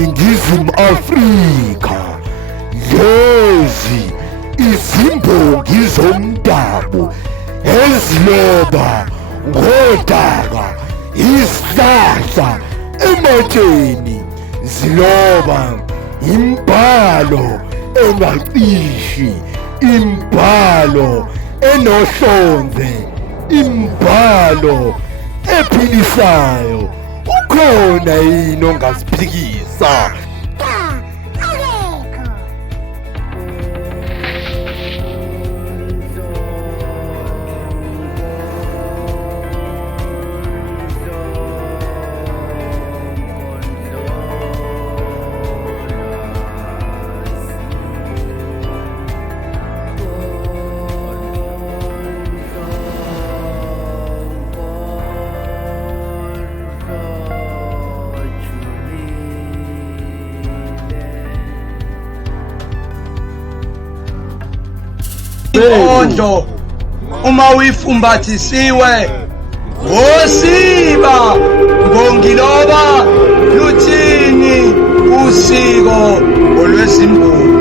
eNingizimu Afrika. Lezi izimbongi zomdabu eziloba ngodaka isihlahla ematsheni, ziloba imbhalo engacishi, imbhalo enohlonze, imbhalo ephilisayo. Ukhona yini ongasiphikisa? Inkondlo uma uyifumbathisiwe ngosiba ngongiloba luthini usiko olwezimbongi.